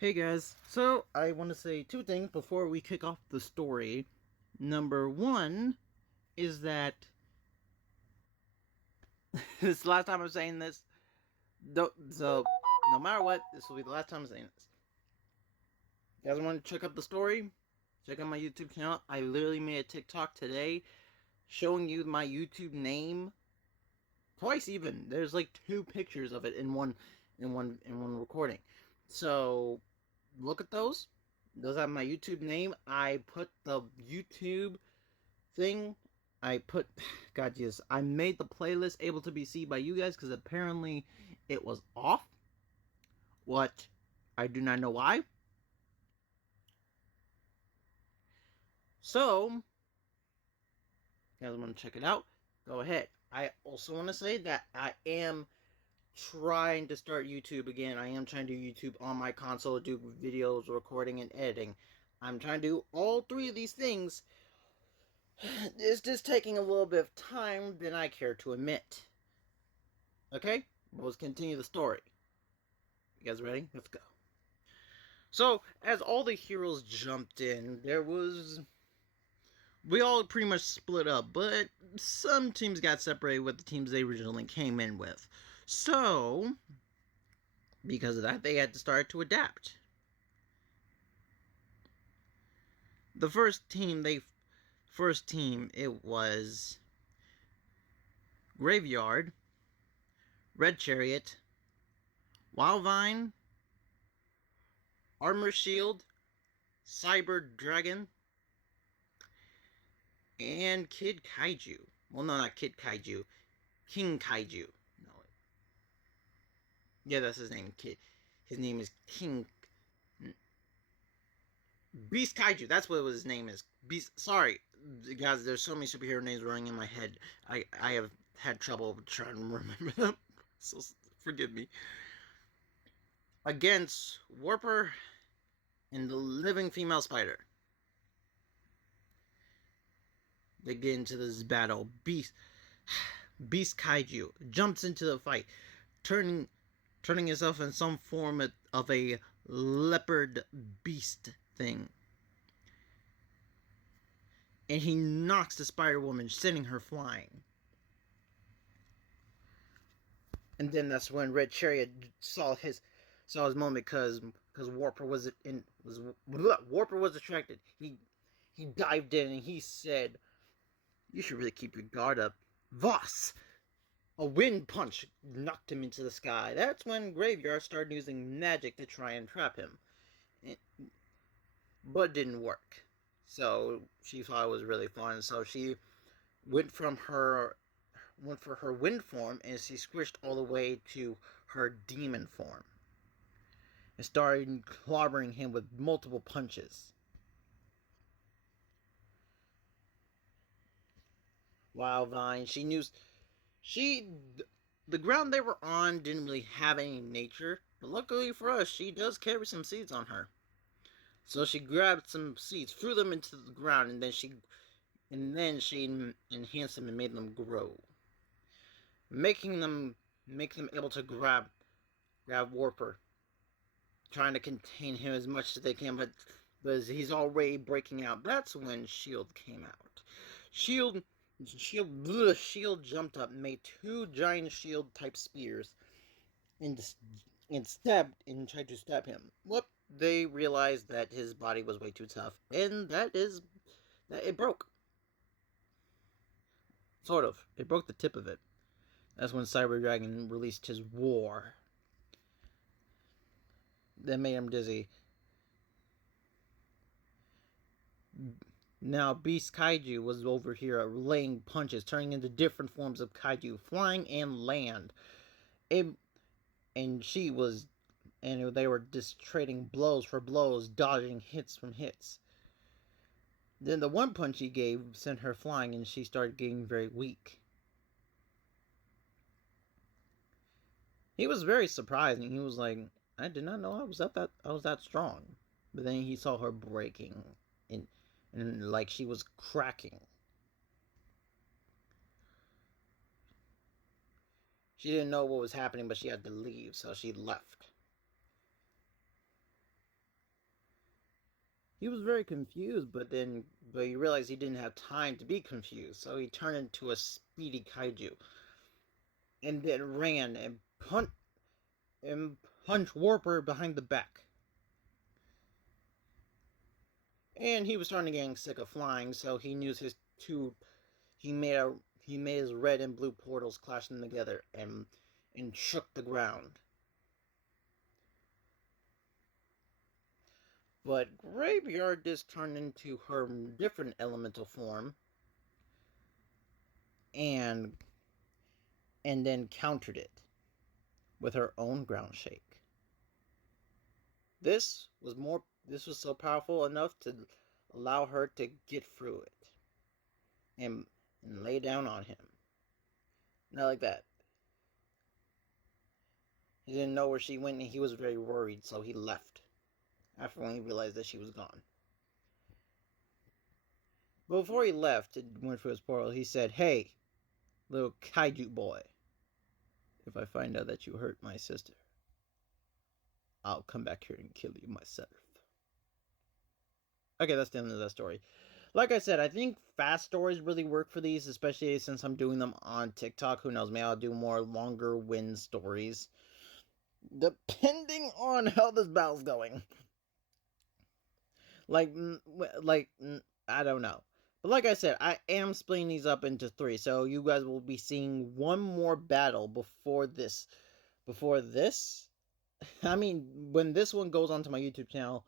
Hey guys, so I want to say two things before we kick off the story. Number one is that this is the last time I'm saying this. So, no matter what, this will be the last time I'm saying this. You guys want to check out the story? Check out my YouTube channel. I literally made a TikTok today showing you my YouTube name twice even. There's like two pictures of it in one recording. So look at those. Those have my YouTube name. I put the YouTube thing. I put God yes, I made the playlist able to be seen by you guys because apparently it was off. What I do not know why. So, you guys want to check it out? Go ahead. I also want to say that I am trying to start YouTube again. I am trying to do YouTube on my console, do videos, recording, and editing. I'm trying to do all three of these things. It's just taking a little bit of time than I care to admit. Okay? Let's continue the story. You guys ready? Let's go. So, as all the heroes jumped in, we all pretty much split up, but some teams got separated with the teams they originally came in with. So, because of that, they had to start to adapt. The first team, it was Graveyard, Red Chariot, Wildvine, Armor Shield, Cyber Dragon, and Kid Kaiju. Well, no, not Kid Kaiju. King Kaiju. No. Yeah, that's his name. Kid. His name is King. Beast Kaiju. That's what his name is. Beast. Sorry, guys. There's so many superhero names running in my head. I have had trouble trying to remember them. So forgive me. Against Warper and the living female spider. They get into this battle. Beast Kaiju jumps into the fight, turning himself in some form of a leopard beast thing. And he knocks the Spider Woman, sending her flying. And then that's when Red Chariot saw his moment because Warper was attracted. He dived in and he said, "You should really keep your guard up, Voss." A wind punch knocked him into the sky. That's when Graveyard started using magic to try and trap him. But it didn't work. So she thought it was really fun. So she went for her wind form and she squished all the way to her demon form. And started clobbering him with multiple punches. Wildvine, the ground they were on didn't really have any nature, but luckily for us, she does carry some seeds on her. So she grabbed some seeds, threw them into the ground, and then she enhanced them and made them grow, making them able to grab Warper, trying to contain him as much as they can, but he's already breaking out. That's when Shield came out. Shield jumped up and made two giant shield type spears and tried to stab him. Whoop! They realized that his body was way too tough, and that it broke. Sort of. It broke the tip of it. That's when Cyber Dragon released his war. That made him dizzy. Now Beast Kaiju was over here laying punches, turning into different forms of kaiju, flying and land. And they were just trading blows for blows, dodging hits from hits. Then the one punch he gave sent her flying and she started getting very weak. He was very surprising. He was like, I did not know I was that strong. But then he saw her breaking and like she was cracking. She didn't know what was happening, but she had to leave, so she left. He was very confused, but he realized he didn't have time to be confused, so he turned into a speedy kaiju, and then ran and punched Warper behind the back. And he was starting to get sick of flying, so he used his two. He made his red and blue portals clashing together and shook the ground. But Graveyard just turned into her different elemental form and then countered it with her own ground shake. This was so powerful enough to allow her to get through it and lay down on him. Not like that. He didn't know where she went and he was very worried, so he left after when he realized that she was gone. But before he left and went for his portal, he said, "Hey, little kaiju boy, if I find out that you hurt my sister, I'll come back here and kill you myself." Okay, that's the end of that story. Like I said, I think fast stories really work for these, especially since I'm doing them on TikTok. Who knows, maybe I'll do more longer win stories, depending on how this battle's going. Like, I don't know. But like I said, I am splitting these up into 3, so you guys will be seeing one more battle before this. I mean, when this one goes onto my YouTube channel,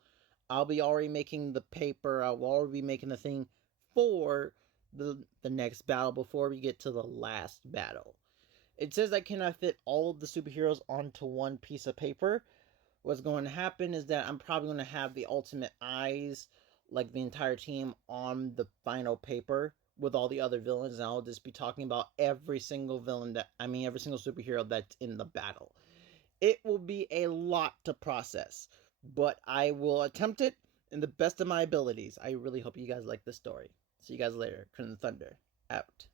I'll be already making the paper. I'll already be making the thing for the next battle before we get to the last battle. It says I cannot fit all of the superheroes onto one piece of paper. What's going to happen is that I'm probably going to have the Ultimate Eyes, like the entire team, on the final paper with all the other villains, and I'll just be talking about every single every single superhero that's in the battle. It will be a lot to process, but I will attempt it in the best of my abilities. I really hope you guys like this story. See you guys later. Crimson Thunder, out.